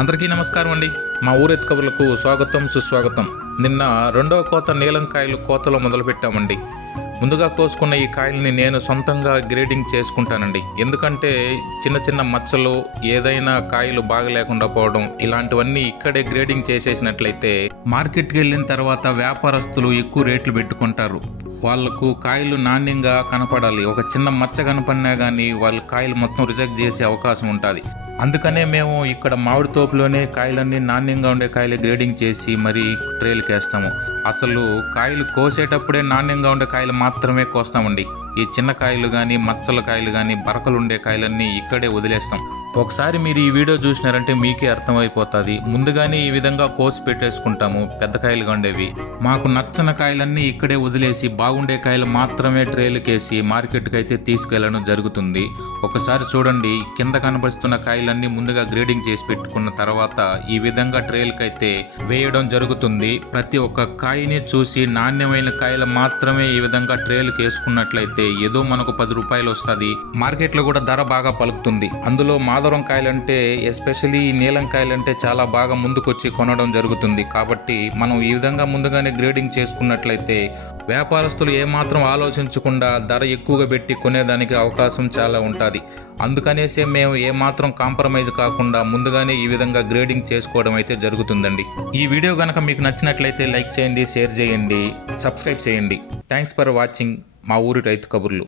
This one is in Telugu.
అందరికీ నమస్కారం అండి. మా ఊరు ఎత్తు కబుర్లకు స్వాగతం సుస్వాగతం. నిన్న రెండవ కోత నీలంకాయలు కోతలో మొదలుపెట్టామండి. ముందుగా కోసుకున్న ఈ కాయల్ని నేను సొంతంగా గ్రేడింగ్ చేసుకుంటానండి. ఎందుకంటే చిన్న చిన్న మచ్చలు, ఏదైనా కాయలు బాగా లేకుండా పోవడం, ఇలాంటివన్నీ ఇక్కడే గ్రేడింగ్ చేసేసినట్లయితే మార్కెట్కి వెళ్ళిన తర్వాత వ్యాపారస్తులు ఎక్కువ రేట్లు పెట్టుకుంటారు. వాళ్ళకు కాయలు నాణ్యంగా కనపడాలి. ఒక చిన్న మచ్చ కనపడినా కానీ వాళ్ళు కాయలు మొత్తం రిజెక్ట్ చేసే అవకాశం ఉంటుంది. అందుకనే మేము ఇక్కడ మామిడి తోపులోనే కాయలన్నీ నాణ్యంగా ఉండే కాయలు గ్రేడింగ్ చేసి మరీ ట్రేలకు వేస్తాము. అసలు కాయలు కోసేటప్పుడే నాణ్యంగా ఉండే కాయలు మాత్రమే కోస్తామండి. ఈ చిన్న కాయలు కానీ మచ్చల కాయలు కానీ బరకలు ఉండే కాయలన్నీ ఇక్కడే వదిలేస్తాం. ఒకసారి మీరు ఈ వీడియో చూసినారంటే మీకే అర్థమైపోతుంది. ముందుగానే ఈ విధంగా కోసి పెట్టేసుకుంటాము పెద్ద కాయలుగా ఉండేవి. మాకు నచ్చని కాయలన్నీ ఇక్కడే వదిలేసి బాగుండే కాయలు మాత్రమే ట్రేలకేసి మార్కెట్కి అయితే తీసుకెళ్ళడం జరుగుతుంది. ఒకసారి చూడండి, కింద కనబడుతున్న కాయలన్నీ ముందుగా గ్రేడింగ్ చేసి పెట్టుకున్న తర్వాత ఈ విధంగా ట్రేలకైతే వేయడం జరుగుతుంది. ప్రతి ఒక్క కాయని చూసి నాణ్యమైన కాయలు మాత్రమే ఈ విధంగా ట్రేలకు వేసుకున్నట్లయితే ఏదో మనకు 10 రూపాయలు వస్తుంది. మార్కెట్లో కూడా ధర బాగా పలుకుతుంది. అందులో మాధవరం కాయలంటే, ఎస్పెషల్లీ ఈ నీలం కాయలంటే చాలా బాగా ముందుకొచ్చి కొనడం జరుగుతుంది. కాబట్టి మనం ఈ విధంగా ముందుగానే గ్రేడింగ్ చేసుకున్నట్లయితే వ్యాపారస్తులు ఏమాత్రం ఆలోచించకుండా ధర ఎక్కువగా పెట్టి కొనేదానికి అవకాశం చాలా ఉంటుంది. అందుకనేసే మేము ఏమాత్రం కాంప్రమైజ్ కాకుండా ముందుగానే ఈ విధంగా గ్రేడింగ్ చేసుకోవడం అయితే జరుగుతుందండి. ఈ వీడియో కనుక మీకు నచ్చినట్లయితే లైక్ చేయండి, షేర్ చేయండి, సబ్స్క్రైబ్ చేయండి. థ్యాంక్స్ ఫర్ వాచింగ్ మా ఊరి రైతు కబుర్లు.